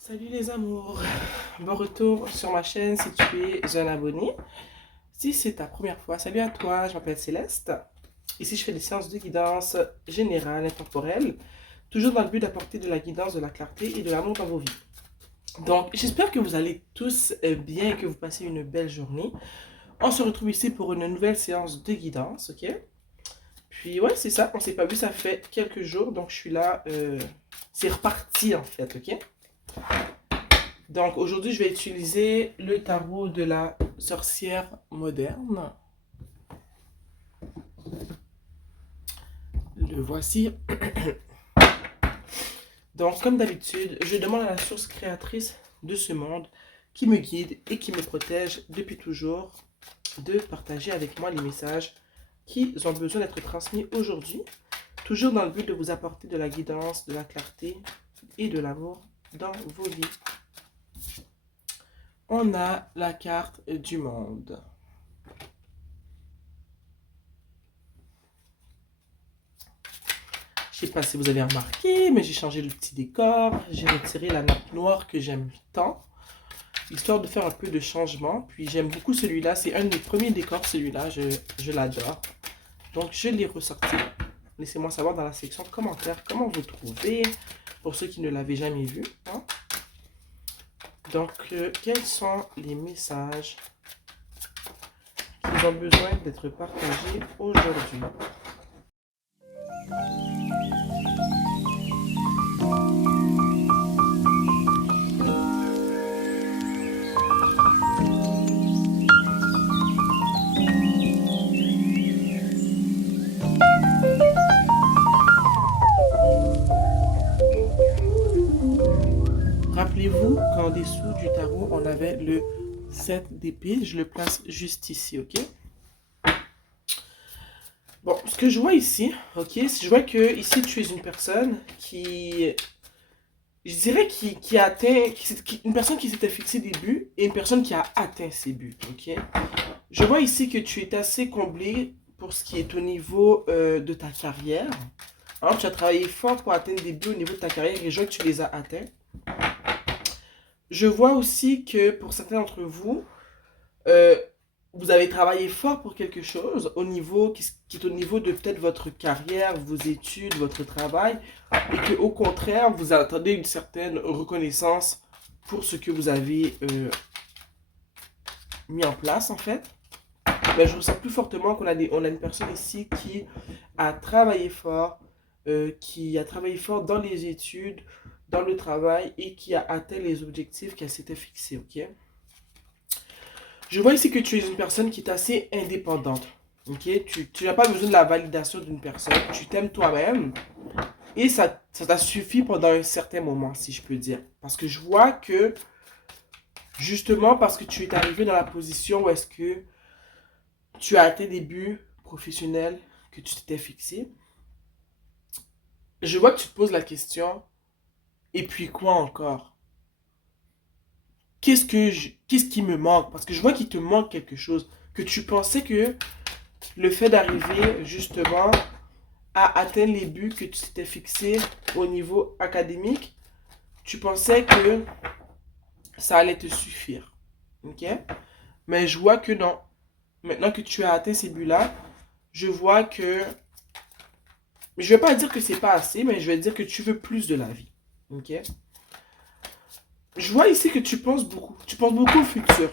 Salut les amours, bon retour sur ma chaîne si tu es un abonné. Si c'est ta première fois, salut à toi, je m'appelle Céleste. Ici je fais des séances de guidance générale, intemporelle, toujours dans le but d'apporter de la guidance, de la clarté et de l'amour dans vos vies. Donc j'espère que vous allez tous bien et que vous passez une belle journée. On se retrouve ici pour une nouvelle séance de guidance, ok? Puis ouais, c'est ça, on s'est pas vu, ça fait quelques jours, donc je suis là, c'est reparti en fait, ok? Donc aujourd'hui, je vais utiliser le tarot de la sorcière moderne. Le voici. Donc comme d'habitude, je demande à la source créatrice de ce monde qui me guide et qui me protège depuis toujours de partager avec moi les messages qui ont besoin d'être transmis aujourd'hui, toujours dans le but de vous apporter de la guidance, de la clarté et de l'amour dans vos vies. On a la carte du monde. Je ne sais pas si vous avez remarqué, mais j'ai changé le petit décor. J'ai retiré la nappe noire que j'aime tant, histoire de faire un peu de changement. Puis j'aime beaucoup celui-là. C'est un de mes premiers décors, celui-là. Je l'adore. Donc je l'ai ressorti. Laissez-moi savoir dans la section commentaires comment vous trouvez, pour ceux qui ne l'avaient jamais vu. Hein? Donc, quels sont les messages qui ont besoin d'être partagés aujourd'hui? Rappelez-vous qu'en dessous du tarot, on avait le 7 d'épée. Je le place juste ici, ok? Bon, ce que je vois ici, ok, je vois que ici tu es une personne qui, je dirais qui a atteint, une personne qui s'était fixé des buts et une personne qui a atteint ses buts, ok? Je vois ici que tu es assez comblé pour ce qui est au niveau de ta carrière. Alors, tu as travaillé fort pour atteindre des buts au niveau de ta carrière et je vois que tu les as atteints. Je vois aussi que pour certains d'entre vous, vous avez travaillé fort pour quelque chose au niveau qui est au niveau de peut-être votre carrière, vos études, votre travail, et que au contraire, vous attendez une certaine reconnaissance pour ce que vous avez mis en place en fait. Mais je ressens plus fortement qu'on a, on a une personne ici qui a travaillé fort, dans les études, dans le travail et qui a atteint les objectifs qu'elle s'était fixés, ok? Je vois ici que tu es une personne qui est assez indépendante, ok? Tu n'as pas besoin de la validation d'une personne, tu t'aimes toi-même et ça t'a suffi pendant un certain moment, si je peux dire. Parce que je vois que, justement, parce que tu es arrivé dans la position où est-ce que tu as atteint des buts professionnels que tu t'étais fixé, je vois que tu te poses la question, et puis quoi encore? Qu'est-ce qui me manque? Parce que je vois qu'il te manque quelque chose. Que tu pensais que le fait d'arriver justement à atteindre les buts que tu t'étais fixé au niveau académique, tu pensais que ça allait te suffire. Ok? Mais je vois que non. Maintenant que tu as atteint ces buts-là, je vois que... Je vais pas dire que c'est pas assez, mais je vais dire que tu veux plus de la vie. Ok? Je vois ici que tu penses beaucoup. Tu penses beaucoup au futur.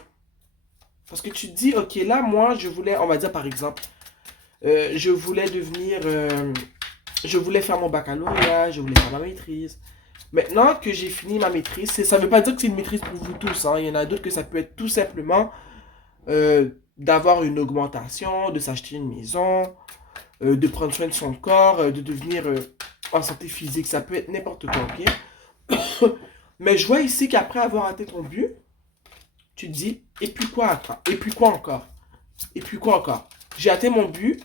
Parce que tu te dis, ok, là, moi, je voulais, on va dire par exemple, je voulais devenir, je voulais faire mon baccalauréat, je voulais faire ma maîtrise. Maintenant que j'ai fini ma maîtrise, ça ne veut pas dire que c'est une maîtrise pour vous tous. Hein. Il y en a d'autres que ça peut être tout simplement d'avoir une augmentation, de s'acheter une maison, de prendre soin de son corps, de devenir en santé physique. Ça peut être n'importe quoi, ok? Mais je vois ici qu'après avoir atteint ton but, tu te dis, et puis quoi encore? Et puis quoi encore? Et puis quoi encore? J'ai atteint mon but,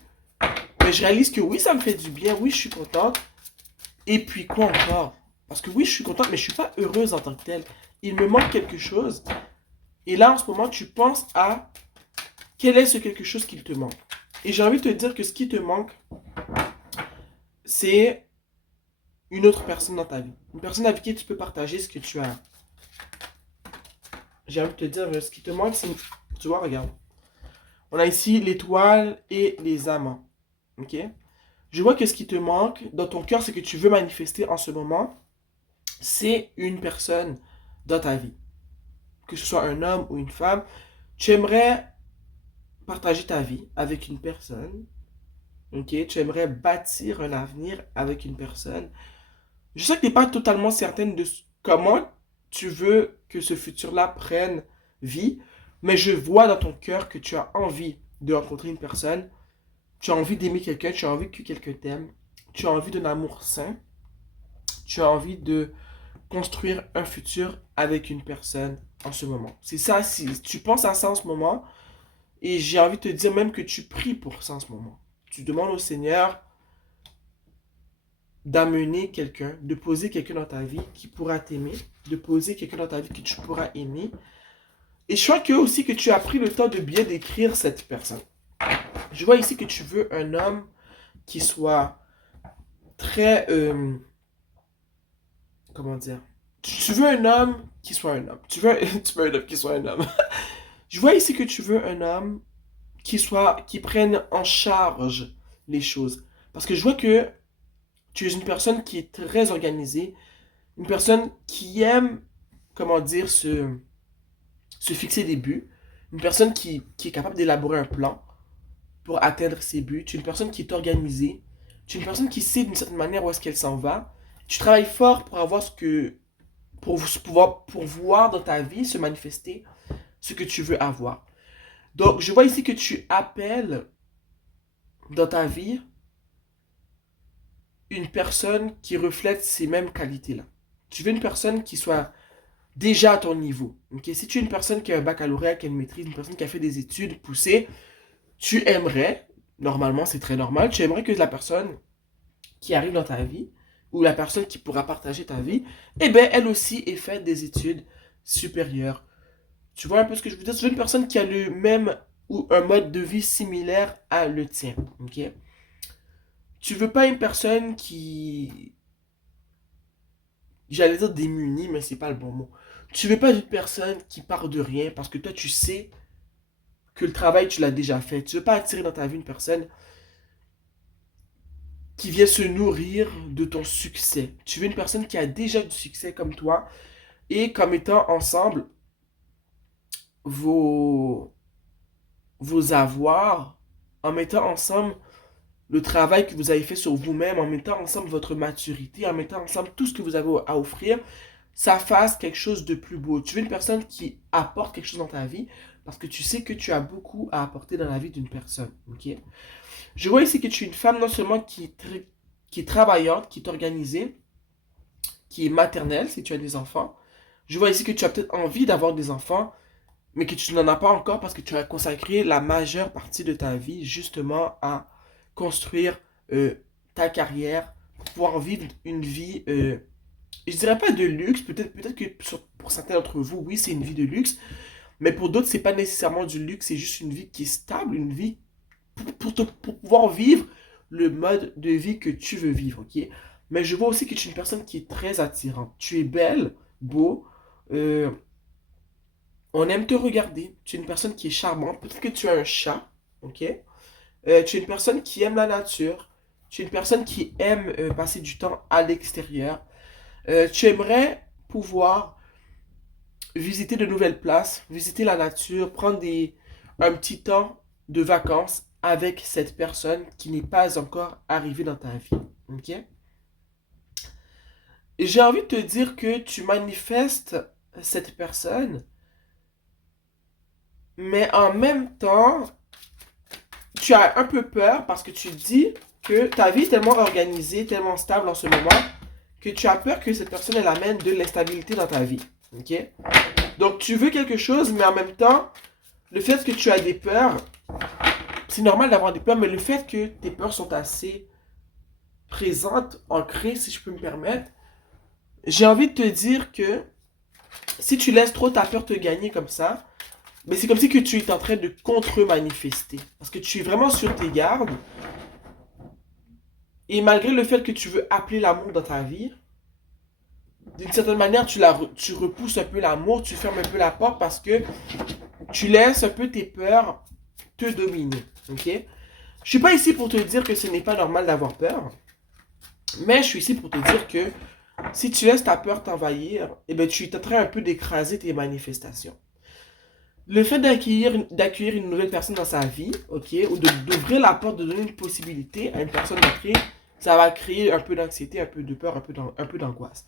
mais je réalise que oui, ça me fait du bien, oui, je suis contente, Et puis quoi encore? Parce que oui, je suis contente, mais je suis pas heureuse en tant que telle. Il me manque quelque chose. Et là, en ce moment, tu penses à quel est ce quelque chose qui te manque. Et j'ai envie de te dire que ce qui te manque, c'est une autre personne dans ta vie. Une personne avec qui tu peux partager ce que tu as. J'ai envie de te dire, ce qui te manque, c'est... Tu vois, regarde. On a ici l'étoile et les amants. Ok? Je vois que ce qui te manque dans ton cœur, c'est que tu veux manifester en ce moment, c'est une personne dans ta vie. Que ce soit un homme ou une femme, tu aimerais partager ta vie avec une personne. Ok? Tu aimerais bâtir un avenir avec une personne. Je sais que tu n'es pas totalement certaine de comment tu veux que ce futur-là prenne vie, mais je vois dans ton cœur que tu as envie de rencontrer une personne, tu as envie d'aimer quelqu'un, tu as envie que quelqu'un t'aime, tu as envie d'un amour sain, tu as envie de construire un futur avec une personne en ce moment. C'est ça, si tu penses à ça en ce moment, et j'ai envie de te dire même que tu pries pour ça en ce moment. Tu demandes au Seigneur d'amener quelqu'un, de poser quelqu'un dans ta vie qui pourra t'aimer, de poser quelqu'un dans ta vie que tu pourras aimer. Et je crois que aussi que tu as pris le temps de bien décrire cette personne. Je vois ici que tu veux un homme qui soit très... comment dire? Tu veux un homme qui soit un homme. Tu veux un homme qui soit un homme. Je vois ici que tu veux un homme qui prenne en charge les choses. Parce que je vois que tu es une personne qui est très organisée, une personne qui aime, comment dire, se fixer des buts, une personne qui est capable d'élaborer un plan pour atteindre ses buts, tu es une personne qui est organisée, tu es une personne qui sait d'une certaine manière où est-ce qu'elle s'en va, tu travailles fort pour avoir pour voir dans ta vie se manifester ce que tu veux avoir. Donc, je vois ici que tu appelles dans ta vie une personne qui reflète ces mêmes qualités-là. Tu veux une personne qui soit déjà à ton niveau. Okay? Si tu es une personne qui a un baccalauréat, qui a une maîtrise, une personne qui a fait des études poussées, tu aimerais, normalement c'est très normal, tu aimerais que la personne qui arrive dans ta vie, ou la personne qui pourra partager ta vie, eh bien elle aussi ait fait des études supérieures. Tu vois un peu ce que je veux dire? Tu veux une personne qui a le même ou un mode de vie similaire à le tien. Ok? Tu veux pas une personne qui... J'allais dire démunie, mais c'est pas le bon mot. Tu veux pas une personne qui part de rien parce que toi tu sais que le travail tu l'as déjà fait. Tu veux pas attirer dans ta vie une personne qui vient se nourrir de ton succès. Tu veux une personne qui a déjà du succès comme toi et comme étant ensemble vos, vos avoirs, en mettant ensemble le travail que vous avez fait sur vous-même, en mettant ensemble votre maturité, en mettant ensemble tout ce que vous avez à offrir, ça fasse quelque chose de plus beau. Tu veux une personne qui apporte quelque chose dans ta vie parce que tu sais que tu as beaucoup à apporter dans la vie d'une personne. Ok? Je vois ici que tu es une femme non seulement qui est travaillante, qui est organisée, qui est maternelle si tu as des enfants. Je vois ici que tu as peut-être envie d'avoir des enfants, mais que tu n'en as pas encore parce que tu as consacré la majeure partie de ta vie justement à construire ta carrière pour pouvoir vivre une vie, je dirais pas de luxe, peut-être que pour certains d'entre vous, oui, c'est une vie de luxe, mais pour d'autres, c'est pas nécessairement du luxe, c'est juste une vie qui est stable, une vie pour pouvoir vivre le mode de vie que tu veux vivre, ok? Mais je vois aussi que tu es une personne qui est très attirante. Tu es belle, beau, euh, on aime te regarder. Tu es une personne qui est charmante. Peut-être que tu as un chat, ok? Tu es une personne qui aime la nature. Tu es une personne qui aime passer du temps à l'extérieur. Tu aimerais pouvoir visiter de nouvelles places, visiter la nature, un petit temps de vacances avec cette personne qui n'est pas encore arrivée dans ta vie. Ok? Et j'ai envie de te dire que tu manifestes cette personne, mais en même temps, tu as un peu peur parce que tu dis que ta vie est tellement organisée, tellement stable en ce moment, que tu as peur que cette personne elle amène de l'instabilité dans ta vie. Ok? Donc tu veux quelque chose, mais en même temps, le fait que tu as des peurs, c'est normal d'avoir des peurs, mais le fait que tes peurs sont assez présente, ancrée, si je peux me permettre, j'ai envie de te dire que si tu laisses trop ta peur te gagner comme ça, mais c'est comme si que tu es en train de contre-manifester. Parce que tu es vraiment sur tes gardes. Et malgré le fait que tu veux appeler l'amour dans ta vie, d'une certaine manière, tu repousses un peu l'amour, tu fermes un peu la porte parce que tu laisses un peu tes peurs te dominer. Ok? Je suis pas ici pour te dire que ce n'est pas normal d'avoir peur, mais je suis ici pour te dire que si tu laisses ta peur t'envahir, eh ben, tu es en train un peu d'écraser tes manifestations. Le fait d'accueillir une nouvelle personne dans sa vie, ok, ou d'ouvrir la porte, de donner une possibilité à une personne d'entrer, ça va créer un peu d'anxiété, un peu de peur, un peu d'angoisse.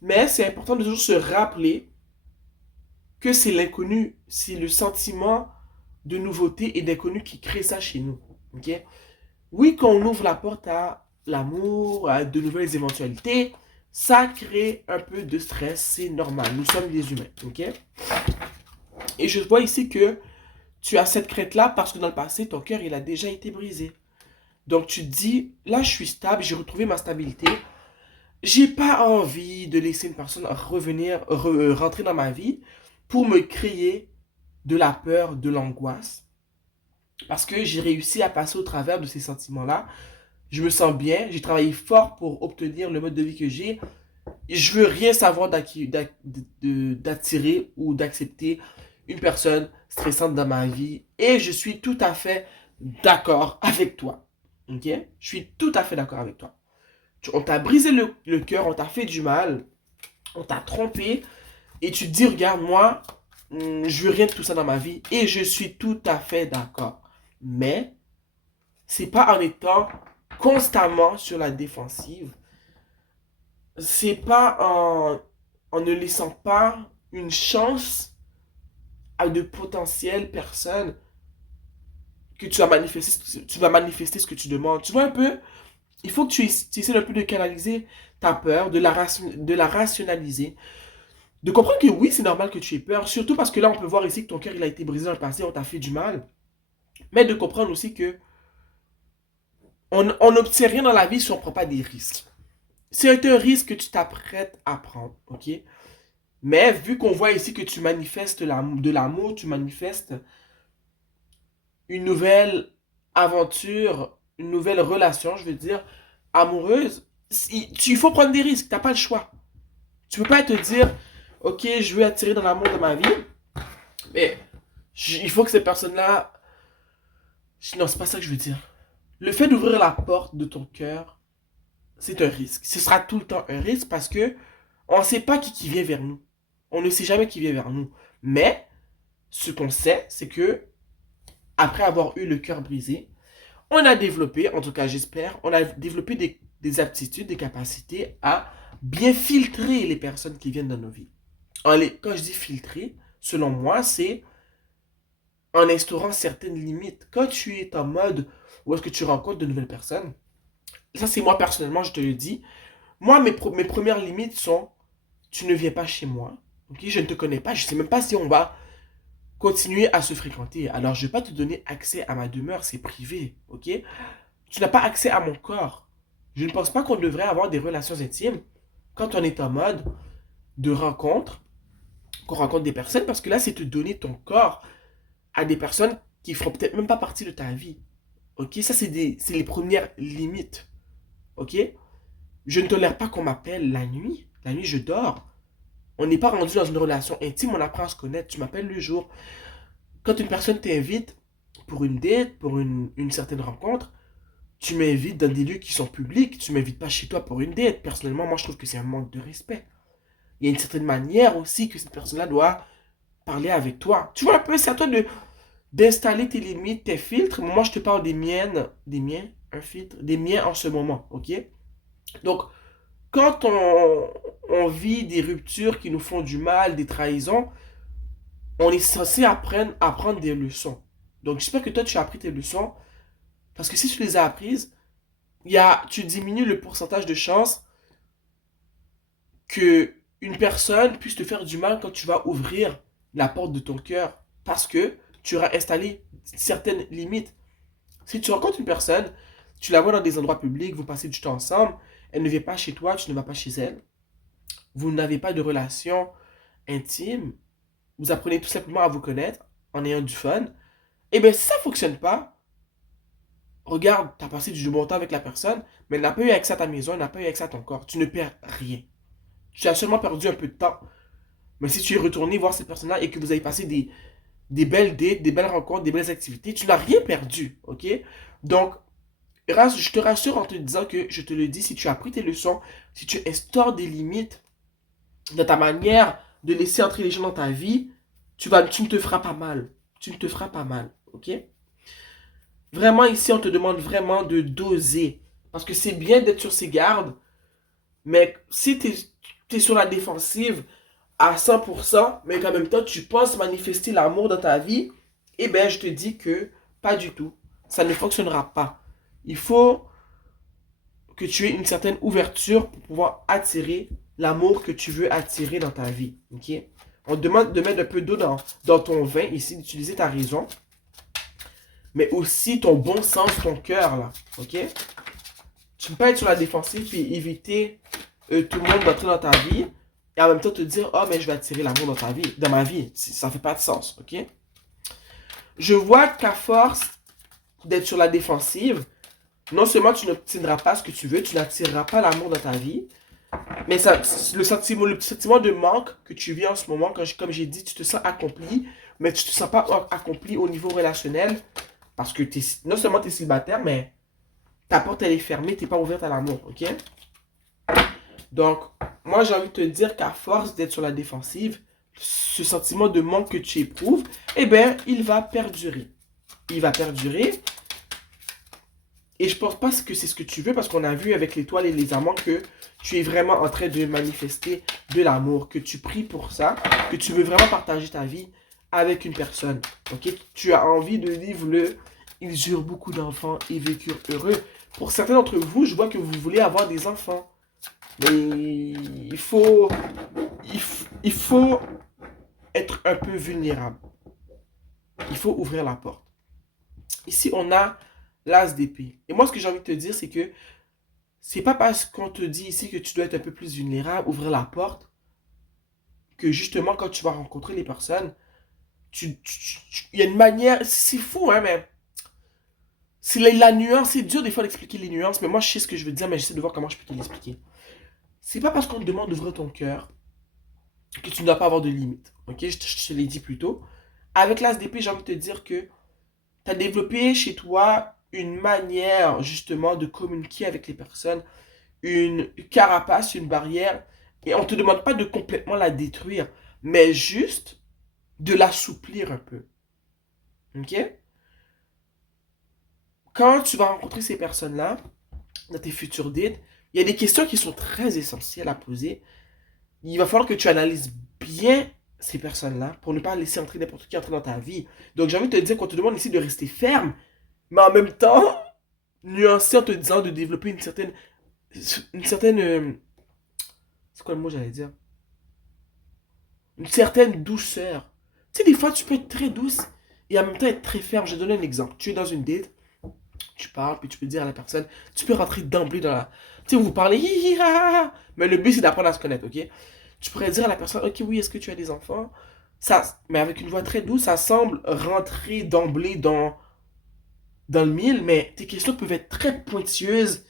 Mais c'est important de toujours se rappeler que c'est l'inconnu, c'est le sentiment de nouveauté et d'inconnu qui crée ça chez nous. Ok? Oui, quand on ouvre la porte à l'amour, à de nouvelles éventualités, ça crée un peu de stress, c'est normal. Nous sommes des humains. Ok? Et je vois ici que tu as cette crainte-là parce que dans le passé, ton cœur, il a déjà été brisé. Donc tu te dis, là, je suis stable, j'ai retrouvé ma stabilité. J'ai pas envie de laisser une personne rentrer dans ma vie pour me créer de la peur, de l'angoisse. Parce que j'ai réussi à passer au travers de ces sentiments-là. Je me sens bien, j'ai travaillé fort pour obtenir le mode de vie que j'ai. Je veux rien savoir d'attirer ou d'accepter une personne stressante dans ma vie. Et je suis tout à fait d'accord avec toi. Ok? Je suis tout à fait d'accord avec toi. On t'a brisé le cœur, on t'a fait du mal, on t'a trompé. Et tu te dis, regarde, moi, je veux rien de tout ça dans ma vie. Et je suis tout à fait d'accord. Mais, c'est pas en étant constamment sur la défensive. C'est pas en ne laissant pas une chance à de potentielles personnes que tu vas manifester ce que tu demandes. Tu vois un peu, il faut que tu essaies un peu de canaliser ta peur, de la rationaliser, de comprendre que oui, c'est normal que tu aies peur, surtout parce que là, on peut voir ici que ton cœur, il a été brisé dans le passé, on t'a fait du mal, mais de comprendre aussi que on n'obtient rien dans la vie si on ne prend pas des risques. C'est un risque que tu t'apprêtes à prendre, ok? Mais vu qu'on voit ici que tu manifestes de l'amour, tu manifestes une nouvelle aventure, une nouvelle relation, je veux dire, amoureuse, il faut prendre des risques, t'as pas le choix. Tu peux pas te dire, ok, je veux attirer dans l'amour de ma vie, mais il faut que cette personne-là... Non, c'est pas ça que je veux dire. Le fait d'ouvrir la porte de ton cœur, c'est un risque. Ce sera tout le temps un risque parce que on ne sait pas qui vient vers nous. On ne sait jamais qui vient vers nous. Mais ce qu'on sait, c'est que après avoir eu le cœur brisé, on a développé, en tout cas j'espère, on a développé des aptitudes, des capacités à bien filtrer les personnes qui viennent dans nos vies. Quand je dis filtrer, selon moi, c'est en instaurant certaines limites. Quand tu es en mode où est-ce que tu rencontres de nouvelles personnes, ça c'est moi personnellement, je te le dis, moi mes premières limites sont, tu ne viens pas chez moi, ok, je ne te connais pas, je ne sais même pas si on va continuer à se fréquenter. Alors je ne vais pas te donner accès à ma demeure, c'est privé, ok. Tu n'as pas accès à mon corps. Je ne pense pas qu'on devrait avoir des relations intimes quand on est en mode de rencontre, qu'on rencontre des personnes, parce que là, c'est te donner ton corps à des personnes qui feront peut-être même pas partie de ta vie. Ok? Ça, c'est les premières limites. Ok? Je ne tolère pas qu'on m'appelle la nuit. La nuit, je dors. On n'est pas rendu dans une relation intime, on apprend à se connaître. Tu m'appelles le jour. Quand une personne t'invite pour une date, pour une certaine rencontre, tu m'invites dans des lieux qui sont publics, tu m'invites pas chez toi pour une date. Personnellement, moi, je trouve que c'est un manque de respect. Il y a une certaine manière aussi que cette personne-là doit parler avec toi. Tu vois un peu, c'est à toi d'installer tes limites, tes filtres. Moi, je te parle des miens, un filtre, des miens en ce moment, ok? Donc, quand on vit des ruptures qui nous font du mal, des trahisons, on est censé apprendre des leçons. Donc, j'espère que toi, tu as appris tes leçons. Parce que si tu les as apprises, tu diminues le pourcentage de chances que une personne puisse te faire du mal quand tu vas ouvrir la porte de ton cœur. Parce que tu auras installé certaines limites. Si tu rencontres une personne Tu la vois dans des endroits publics, vous passez du temps ensemble, elle ne vient pas chez toi, tu ne vas pas chez elle. Vous n'avez pas de relation intime, vous apprenez tout simplement à vous connaître en ayant du fun. Et bien, si ça ne fonctionne pas, regarde, tu as passé du bon temps avec la personne, mais elle n'a pas eu accès à ta maison, elle n'a pas eu accès à ton corps. Tu ne perds rien. Tu as seulement perdu un peu de temps. Mais si tu es retourné voir cette personne-là et que vous avez passé des belles dates, des belles rencontres, des belles activités, tu n'as rien perdu, ok? Donc, je te rassure en te disant que, je te le dis, si tu as pris tes leçons, si tu instaures des limites dans ta manière de laisser entrer les gens dans ta vie, tu ne te feras pas mal. Tu ne te feras pas mal, ok? Vraiment, ici, on te demande vraiment de doser. Parce que c'est bien d'être sur ses gardes, mais si tu es sur la défensive à 100%, mais qu'en même temps, tu penses manifester l'amour dans ta vie, eh bien, je te dis que pas du tout. Ça ne fonctionnera pas. Il faut que tu aies une certaine ouverture pour pouvoir attirer l'amour que tu veux attirer dans ta vie. Ok? On te demande de mettre un peu d'eau dans ton vin, ici, d'utiliser ta raison, mais aussi ton bon sens, ton cœur, là. Ok? Tu ne peux pas être sur la défensive et éviter tout le monde d'entrer dans ta vie et en même temps te dire, oh, mais je vais attirer l'amour dans ta vie, dans ma vie. Ça ne fait pas de sens. Ok? Je vois qu'à force d'être sur la défensive, non seulement tu n'obtiendras pas ce que tu veux, tu n'attireras pas l'amour dans ta vie, mais ça, le sentiment de manque que tu vis en ce moment, comme j'ai dit, tu te sens accompli, mais tu te sens pas accompli au niveau relationnel, parce que non seulement tu es célibataire, mais ta porte elle est fermée, tu n'es pas ouverte à l'amour, ok? Donc, moi j'ai envie de te dire qu'à force d'être sur la défensive, ce sentiment de manque que tu éprouves, eh bien, il va perdurer. Il va perdurer. Et je pense pas que c'est ce que tu veux parce qu'on a vu avec l'étoile et les amants que tu es vraiment en train de manifester de l'amour, que tu pries pour ça, que tu veux vraiment partager ta vie avec une personne. Ok? Tu as envie de vivre le ils eurent beaucoup d'enfants et vécurent heureux. Pour certains d'entre vous, je vois que vous voulez avoir des enfants. Mais il faut être un peu vulnérable. Il faut ouvrir la porte. Ici, on a l'as d'épée. Et moi, ce que j'ai envie de te dire, c'est que c'est pas parce qu'on te dit ici que tu dois être un peu plus vulnérable, ouvrir la porte, que justement, quand tu vas rencontrer les personnes, il y a une manière, c'est fou, hein, mais c'est la nuance, c'est dur des fois d'expliquer les nuances, mais moi, je sais ce que je veux dire, mais j'essaie de voir comment je peux te l'expliquer. C'est pas parce qu'on te demande d'ouvrir ton cœur que tu ne dois pas avoir de limites. Ok, je te l'ai dit plus tôt. Avec l'as d'épée, j'ai envie de te dire que tu as développé chez toi une manière justement de communiquer avec les personnes, une carapace, une barrière, et on ne te demande pas de complètement la détruire, mais juste de l'assouplir un peu. Ok? Quand tu vas rencontrer ces personnes-là, dans tes futurs dates, il y a des questions qui sont très essentielles à poser. Il va falloir que tu analyses bien ces personnes-là pour ne pas laisser entrer n'importe qui entrer dans ta vie. Donc j'ai envie de te dire qu'on te demande ici de rester ferme, mais en même temps, nuancé en te disant de développer une certaine, c'est quoi le mot que j'allais dire? Une certaine douceur. Tu sais, des fois, tu peux être très douce et en même temps être très ferme. Je vais donner un exemple. Tu es dans une date, tu parles, puis tu peux dire à la personne, tu peux rentrer d'emblée dans la... Tu sais, vous parlez, hi, hi, ha, ha, ha. Mais le but, c'est d'apprendre à se connaître, ok? Tu pourrais dire à la personne, ok, oui, est-ce que tu as des enfants? Ça, mais avec une voix très douce, ça semble rentrer d'emblée dans le mille, mais tes questions peuvent être très pointilleuses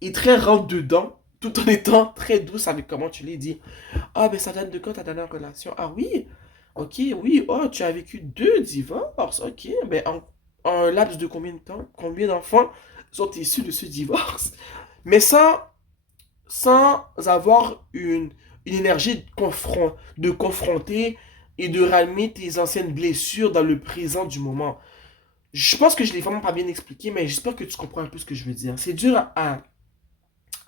et très rentre-dedans, tout en étant très douce avec comment tu les dis. Ah, ben ça date de quand ta dernière relation? Ah oui, ok, oui, oh, tu as vécu 2 divorces, ok, ben en un laps de combien de temps? Combien d'enfants sont issus de ce divorce? Mais sans avoir une énergie de confronter et de ramener tes anciennes blessures dans le présent du moment. Je pense que je l'ai vraiment pas bien expliqué, mais j'espère que tu comprends un peu ce que je veux dire. C'est dur à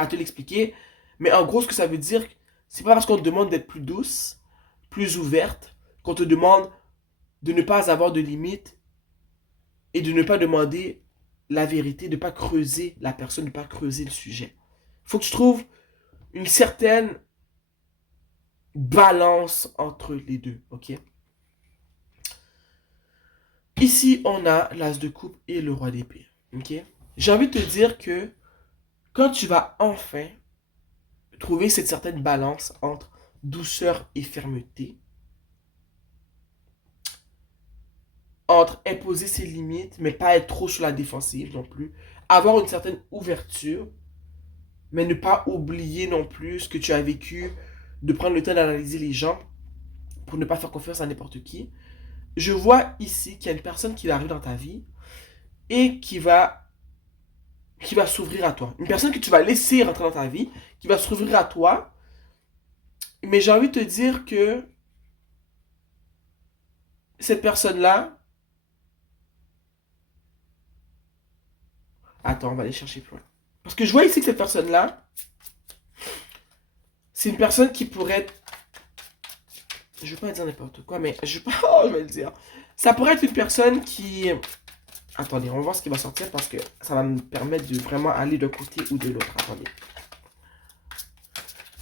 te l'expliquer. Mais en gros, ce que ça veut dire, c'est pas parce qu'on te demande d'être plus douce, plus ouverte, qu'on te demande de ne pas avoir de limites et de ne pas demander la vérité, de ne pas creuser la personne, de ne pas creuser le sujet. Il faut que tu trouves une certaine balance entre les deux, ok? Ici, on a l'as de coupe et le roi d'épée, ok? j'ai envie de te dire que quand tu vas enfin trouver cette certaine balance entre douceur et fermeté, entre imposer ses limites, mais pas être trop sur la défensive non plus, avoir une certaine ouverture, mais ne pas oublier non plus ce que tu as vécu, de prendre le temps d'analyser les gens pour ne pas faire confiance à n'importe qui. Je vois ici qu'il y a une personne qui arrive dans ta vie et qui va s'ouvrir à toi. Une personne que tu vas laisser rentrer dans ta vie, qui va s'ouvrir à toi. Mais j'ai envie de te dire que cette personne-là... Attends, on va aller chercher plus loin. Parce que je vois ici que cette personne-là, c'est une personne qui pourrait être... Je vais pas dire n'importe quoi, mais je vais pas... Oh, je vais le dire. Ça pourrait être une personne qui... Attendez, on va voir ce qui va sortir parce que ça va me permettre de vraiment aller d'un côté ou de l'autre. Attendez.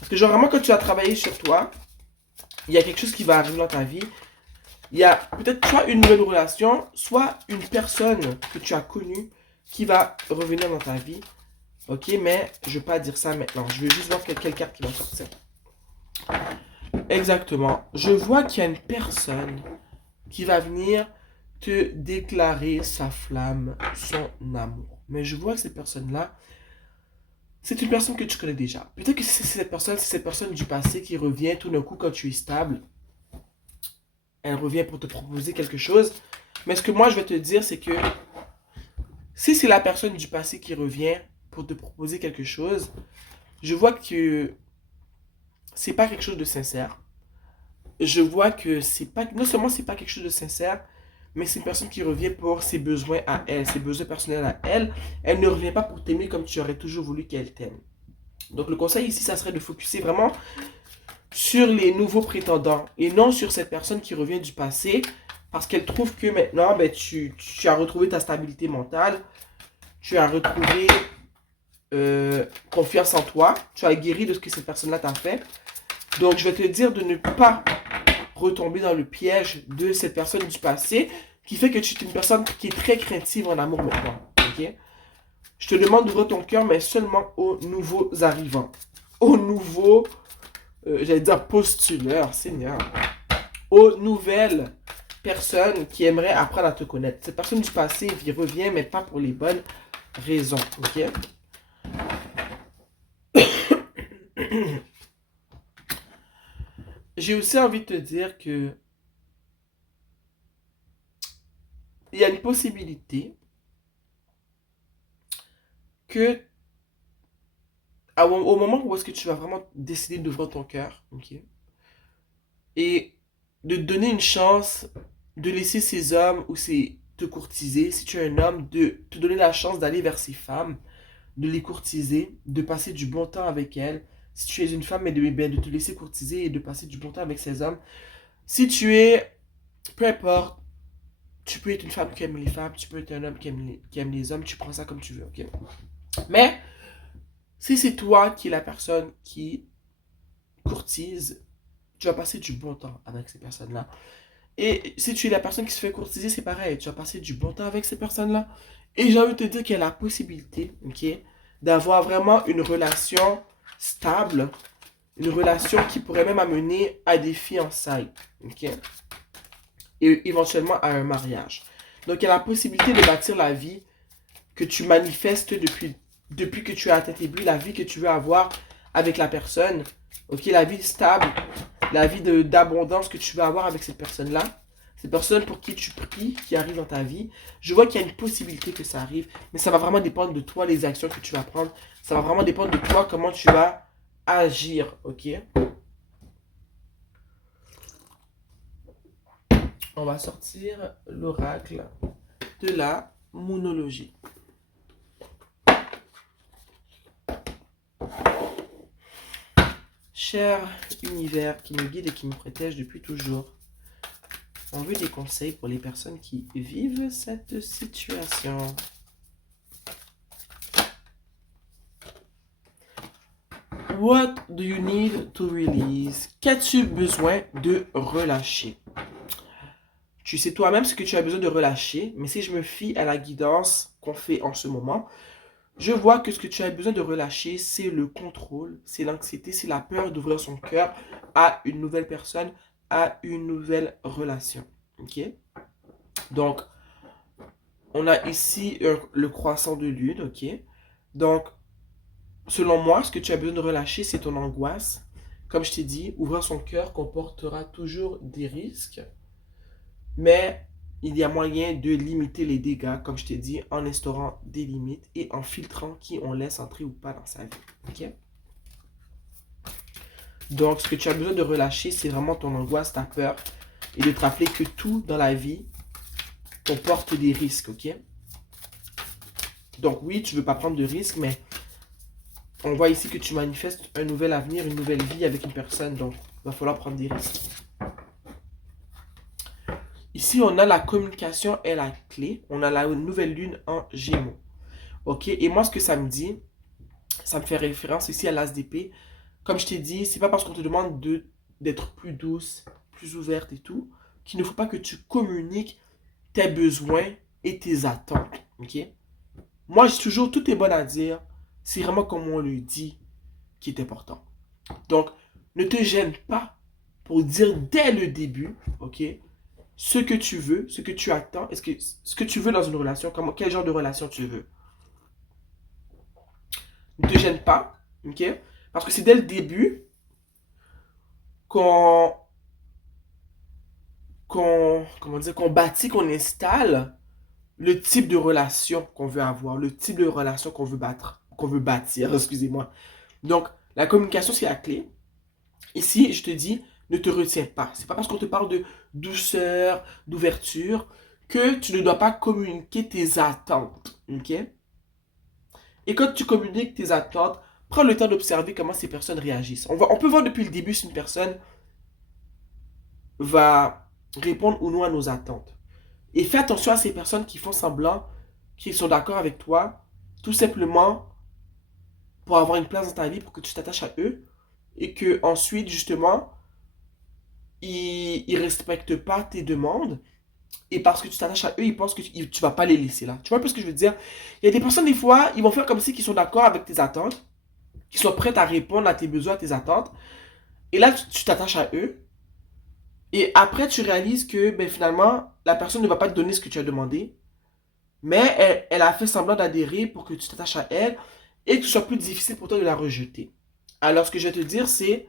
Parce que genre vraiment quand tu as travaillé sur toi, il y a quelque chose qui va arriver dans ta vie. Il y a peut-être soit une nouvelle relation, soit une personne que tu as connue qui va revenir dans ta vie. Ok, mais je ne vais pas dire ça maintenant. Je vais juste voir quelle carte qui va sortir. Exactement. Je vois qu'il y a une personne qui va venir te déclarer sa flamme, son amour. Mais je vois que cette personne-là, c'est une personne que tu connais déjà. Peut-être que c'est cette personne du passé qui revient tout d'un coup quand tu es stable. Elle revient pour te proposer quelque chose. Mais ce que moi je vais te dire, c'est que si c'est la personne du passé qui revient pour te proposer quelque chose, je vois que c'est pas quelque chose de sincère. Je vois que c'est pas, non seulement c'est pas quelque chose de sincère, mais c'est une personne qui revient pour ses besoins à elle, ses besoins personnels à elle. Elle ne revient pas pour t'aimer comme tu aurais toujours voulu qu'elle t'aime. Donc le conseil ici, ça serait de focuser vraiment sur les nouveaux prétendants et non sur cette personne qui revient du passé parce qu'elle trouve que maintenant, ben, tu as retrouvé ta stabilité mentale, tu as retrouvé confiance en toi, tu as guéri de ce que cette personne-là t'a fait. Donc je vais te dire de ne pas retomber dans le piège de cette personne du passé qui fait que tu es une personne qui est très craintive en amour maintenant. Ok? Je te demande d'ouvrir ton cœur, mais seulement aux nouveaux arrivants. Aux nouveaux, j'allais dire postuleurs, Seigneur. Aux nouvelles personnes qui aimeraient apprendre à te connaître. Cette personne du passé qui revient, mais pas pour les bonnes raisons. Ok? J'ai aussi envie de te dire que il y a une possibilité que au moment où est-ce que tu vas vraiment décider d'ouvrir ton cœur, ok, et de te donner une chance de laisser ces hommes ou ces te courtiser, si tu es un homme, de te donner la chance d'aller vers ces femmes, de les courtiser, de passer du bon temps avec elles. Si tu es une femme, mais de te laisser courtiser et de passer du bon temps avec ces hommes. Si tu es, peu importe, tu peux être une femme qui aime les femmes, tu peux être un homme qui aime les hommes, tu prends ça comme tu veux, ok? Mais, si c'est toi qui es la personne qui courtise, tu vas passer du bon temps avec ces personnes-là. Et si tu es la personne qui se fait courtiser, c'est pareil, tu vas passer du bon temps avec ces personnes-là. Et j'ai envie de te dire qu'il y a la possibilité, ok, d'avoir vraiment une relation stable, une relation qui pourrait même amener à des fiançailles, ok, et éventuellement à un mariage. Donc il y a la possibilité de bâtir la vie que tu manifestes depuis que tu as atteint tes buts, la vie que tu veux avoir avec la personne, ok, la vie stable, la vie d'abondance que tu veux avoir avec cette personne-là, cette personne pour qui tu pries, qui arrive dans ta vie. Je vois qu'il y a une possibilité que ça arrive, mais ça va vraiment dépendre de toi, les actions que tu vas prendre. Ça va vraiment dépendre de toi, comment tu vas agir, ok? On va sortir l'oracle de la monologie. Cher univers qui me guide et qui me protège depuis toujours, on veut des conseils pour les personnes qui vivent cette situation. What do you need to release? Qu'as-tu besoin de relâcher? Tu sais toi-même ce que tu as besoin de relâcher, mais si je me fie à la guidance qu'on fait en ce moment, je vois que ce que tu as besoin de relâcher, c'est le contrôle, c'est l'anxiété, c'est la peur d'ouvrir son cœur à une nouvelle personne, à une nouvelle relation. Ok? Donc, on a ici le croissant de lune. Ok? Donc, selon moi, ce que tu as besoin de relâcher, c'est ton angoisse. Comme je t'ai dit, ouvrir son cœur comportera toujours des risques, mais il y a moyen de limiter les dégâts, comme je t'ai dit, en instaurant des limites et en filtrant qui on laisse entrer ou pas dans sa vie. Ok? Donc, ce que tu as besoin de relâcher, c'est vraiment ton angoisse, ta peur, et de te rappeler que tout dans la vie comporte des risques. Ok? Donc, oui, tu ne veux pas prendre de risques, mais on voit ici que tu manifestes un nouvel avenir, une nouvelle vie avec une personne, donc il va falloir prendre des risques. Ici, on a la communication est la clé. On a la nouvelle lune en Gémeaux. Ok? Et moi, ce que ça me dit, ça me fait référence ici à l'as d'épée. Comme je t'ai dit, c'est pas parce qu'on te demande d'être plus douce, plus ouverte et tout, qu'il ne faut pas que tu communiques tes besoins et tes attentes. Ok? Moi, je dis toujours, tout est bon à dire. C'est vraiment comme on le dit qui est important. Donc, ne te gêne pas pour dire dès le début, ok, ce que tu veux, ce que tu attends, ce que tu veux dans une relation, quel genre de relation tu veux. Ne te gêne pas, ok, parce que c'est dès le début qu'on qu'on bâtit, qu'on installe le type de relation qu'on veut avoir, le type de relation qu'on veut bâtir, excusez-moi. Donc, la communication, c'est la clé. Ici, je te dis, ne te retiens pas. C'est pas parce qu'on te parle de douceur, d'ouverture, que tu ne dois pas communiquer tes attentes. Ok? Et quand tu communiques tes attentes, prends le temps d'observer comment ces personnes réagissent. On peut voir depuis le début si une personne va répondre ou non à nos attentes. Et fais attention à ces personnes qui font semblant, qui sont d'accord avec toi, tout simplement pour avoir une place dans ta vie, pour que tu t'attaches à eux, et que ensuite, justement, ils ne respectent pas tes demandes. Et parce que tu t'attaches à eux, ils pensent que tu vas pas les laisser là. Tu vois un peu ce que je veux dire? Il y a des personnes, des fois, ils vont faire comme si ils sont d'accord avec tes attentes, qu'ils sont prêts à répondre à tes besoins, à tes attentes. Et là, tu t'attaches à eux. Et après, tu réalises que ben, finalement, la personne ne va pas te donner ce que tu as demandé. Mais elle a fait semblant d'adhérer pour que tu t'attaches à elle et que ce soit plus difficile pour toi de la rejeter. Alors, ce que je vais te dire, c'est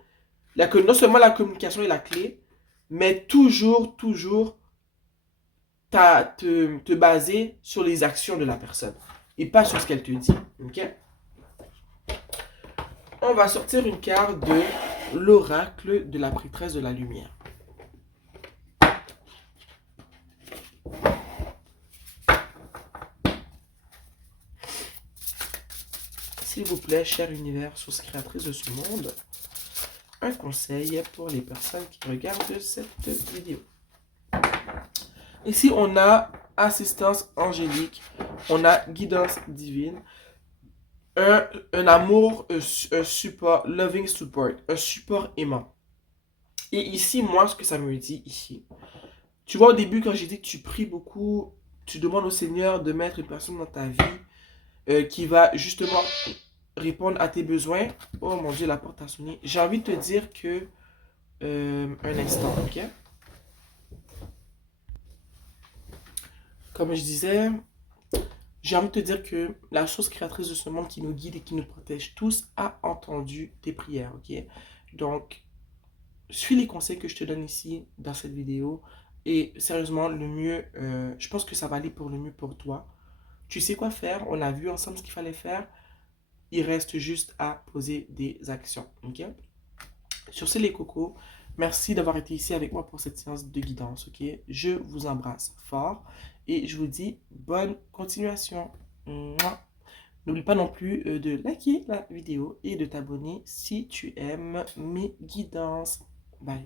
non seulement la communication est la clé, mais toujours te baser sur les actions de la personne et pas sur ce qu'elle te dit. Ok? On va sortir une carte de l'oracle de la prêtresse de la lumière. S'il vous plaît, cher univers, source créatrice de ce monde, un conseil pour les personnes qui regardent cette vidéo. Ici, on a assistance angélique, on a guidance divine, un amour, un support, loving support, un support aimant. Et ici, moi, ce que ça me dit ici, tu vois, au début, quand j'ai dit que tu pries beaucoup, tu demandes au Seigneur de mettre une personne dans ta vie qui va justement répondre à tes besoins. Oh mon Dieu, la porte a sonné. J'ai envie de te dire que... un instant, ok? Comme je disais, j'ai envie de te dire que la chose créatrice de ce monde qui nous guide et qui nous protège tous a entendu tes prières, ok? Donc, suis les conseils que je te donne ici dans cette vidéo. Et sérieusement, le mieux, je pense que ça va aller pour le mieux pour toi. Tu sais quoi faire, on a vu ensemble ce qu'il fallait faire. Il reste juste à poser des actions, ok? Sur ce, les cocos, merci d'avoir été ici avec moi pour cette séance de guidance, ok? Je vous embrasse fort et je vous dis bonne continuation. N'oublie pas non plus de liker la vidéo et de t'abonner si tu aimes mes guidances. Bye.